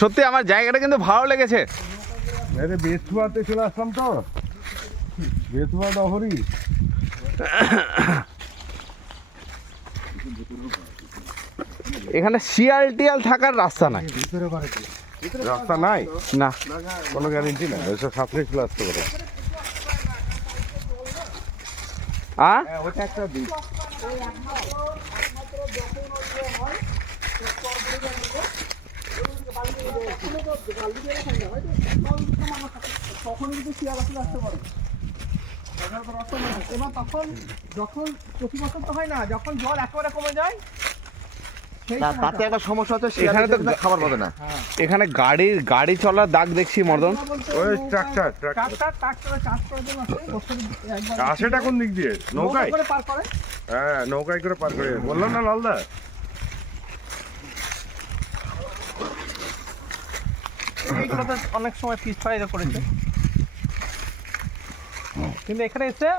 সত্যি আমার জায়গাটা কিন্তু ভালো লেগেছে। বেথুয়াতে চলে আসলাম তো, বেথুয়া ডহরি। এখানে শিয়াল টিয়াল থাকার রাস্তা নাই। রাস্তা নাই, না, কোনো গ্যারেন্টি নাই, ওইসব সাঁতরে চলে আসতে পারে। ওটা একটা দিক। তখন কিন্তু শিয়াল আসলে আসতে পারে। এবার তখন যখন প্রতি বছর তো হয় না, যখন জল একেবারে কমে যায় তাতে একটা সমস্যা হচ্ছে, এখানে তো খাবার পাবে না। এখানে গাড়ি চলার দাগ দেখছি মর্দন। ওই ট্রাক্টর ট্রাক্টরে চাষ করার জন্য আসেটা কোন দিক দিয়ে? নৌকায়? করে পার করে। হ্যাঁ, নৌকায় করে পার করে। বললাম না লালদা, এইগুলোতে অনেক সময় ফিশ ফ্রাই করেছে, কিন্তু এখানে এসে